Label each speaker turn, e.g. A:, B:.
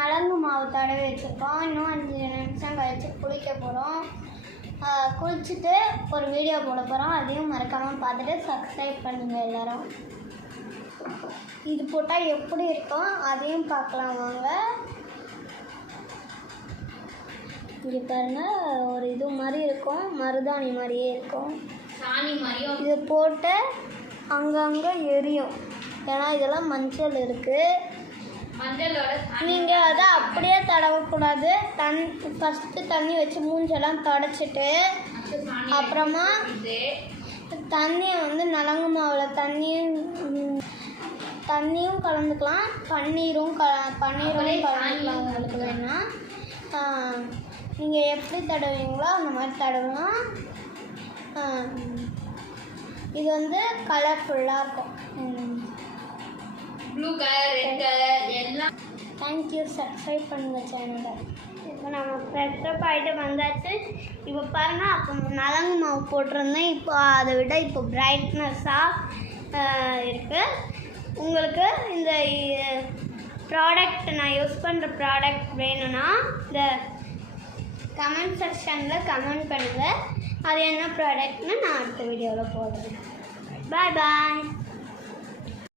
A: நலங்கு மாவு தடவி வச்சுருக்கோம். இன்னும் அஞ்சு நிமிஷம் கழிச்சு குளிக்க போகிறோம் குளிச்சுட்டு ஒரு வீடியோ போட போகிறோம் அதையும் மறக்காமல் பார்த்துட்டு சப்ஸ்கிரைப் பண்ணுங்கள் எல்லாரும். இது போட்டால் எப்படி இருக்கும்? அதையும் பார்க்கலாம் வாங்க. இங்கே பாருங்க ஒரு இது மாதிரி இருக்கும். மருதாணி மாதிரியே இருக்கும்.
B: சாணி மாதிரியும்
A: இது போட்டு அங்கங்கே எரியும். ஏன்னா இதெல்லாம் மஞ்சள் இருக்குது நீங்கள் அதை அப்படியே தடவக்கூடாது. தண் ஃபஸ்ட்டு தண்ணி வச்சு மூஞ்செல்லாம் தொடச்சிட்டு அப்புறமா தண்ணியை வந்து நலங்கு மாவில் தண்ணியும் தண்ணியும் கலந்துக்கலாம். பன்னீரும் க பன்னீரும் கலந்துக்கலாம். உங்களுக்கு வேணா நீங்கள் எப்படி தடவுவீங்களோ அந்த மாதிரி தடவலாம். இது வந்து கலர்ஃபுல்லாக இருக்கும்.
B: ப்ளூ கலர்
A: தேங்க்யூ சப்ஸ்கிரைப் பண்ணுங்கள் சேனலை இப்போ நம்ம ஃப்ரெஷ்அப் ஆகிட்டு வந்தாச்சு. இப்போ பாருங்கள் அப்போ நலங்கு மாவு போட்டிருந்தேன். இப்போ அதை விட இப்போ பிரைட்னஸாக இருக்குது உங்களுக்கு இந்த ப்ராடக்ட் நான் யூஸ் பண்ணுற ப்ராடக்ட் வேணும்னா இந்த கமெண்ட் செக்ஷனில் கமெண்ட் பண்ணுங்கள் அது என்ன ப்ராடக்ட்னு நான் அடுத்த வீடியோவில் போடுறேன். பாய் பாய்